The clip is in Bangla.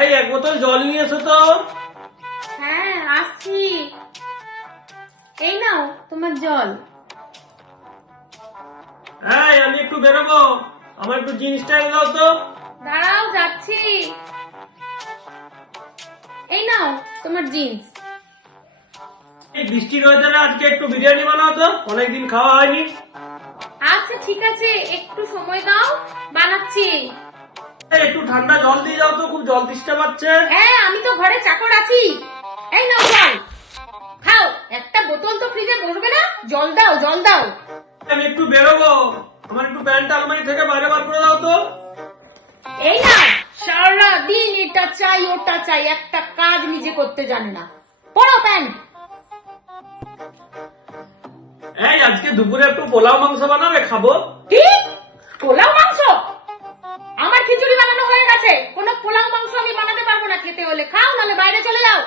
এই এক বোতল জল নিয়ে এসো তো। হ্যাঁ আসছি। এই নাও তোমার জল। হ্যাঁ আমি একটু বেরোবো, আমার একটু জিনিসটা এনে দাও তো। দাঁড়াও যাচ্ছি। এই নাও তোমার জিন্স। এই বৃষ্টির ওয়েদারে আজকে একটু বিরিয়ানি বানাও তো, অনেকদিন খাওয়া হয়নি। আচ্ছা ঠিক আছে, একটু সময় দাও, বানাচ্ছি। একটু ঠান্ডা জল দিয়ে যাও তো, খুব জল তেষ্টা পাচ্ছে। হ্যাঁ আমি তো ঘরে চাকর আছি। এই নাও জল খাও। একটা বোতল তো ফ্রিজে বসবে না, জল দাও জল দাও। আমি একটু বেরোবো, আমার একটু প্যান্টটা আলমারি থেকে বাইরে বার করে দাও তো। এই না, সারা দিন এটা চাই ওটা চাই, একটা কাজ নিজে করতে জানে না। পড়ো প্যান্ট। এই আজকে দুপুরে একটু পোলাও মাংস বানাবে, খাবো। কি পোলাও মাংস? আমার খিচুড়ি বানানো হয়ে গেছে, কোনো পোলাও মাংস আমি বানাতে পারবো না। খেতে হলে খাও, নাহলে বাইরে চলে যাও।